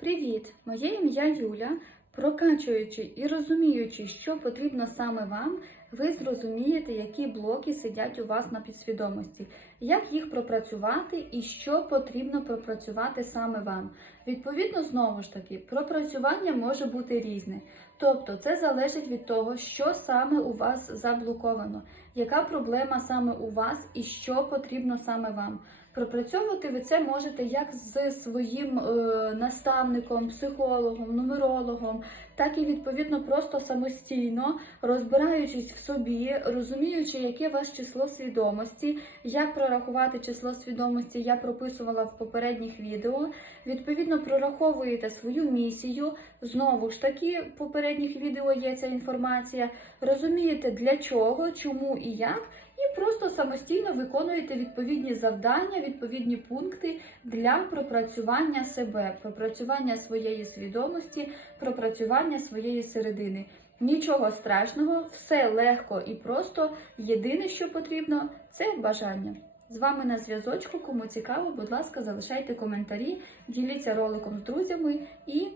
Привіт! Моє ім'я Юля. Прокачуючи і розуміючи, що потрібно саме вам, ви зрозумієте, які блоки сидять у вас на підсвідомості, як їх пропрацювати і що потрібно пропрацювати саме вам. Відповідно, знову ж таки, пропрацювання може бути різне. Тобто, це залежить від того, що саме у вас заблоковано, яка проблема саме у вас і що потрібно саме вам. Пропрацьовувати ви це можете як з своїм е, наставником, психологом, нумерологом, так і відповідно просто самостійно, розбираючись собі, розуміючи, яке ваше число свідомості, як прорахувати число свідомості, я прописувала в попередніх відео. Відповідно, прораховуєте свою місію. Знову ж таки, в попередніх відео є ця інформація. Розумієте для чого, чому і як. І просто самостійно виконуєте відповідні завдання, відповідні пункти для пропрацювання себе, пропрацювання своєї свідомості, пропрацювання своєї середини. Нічого страшного, все легко і просто. Єдине, що потрібно, це бажання. З вами на зв'язочку. Кому цікаво, будь ласка, залишайте коментарі, діліться роликом з друзями і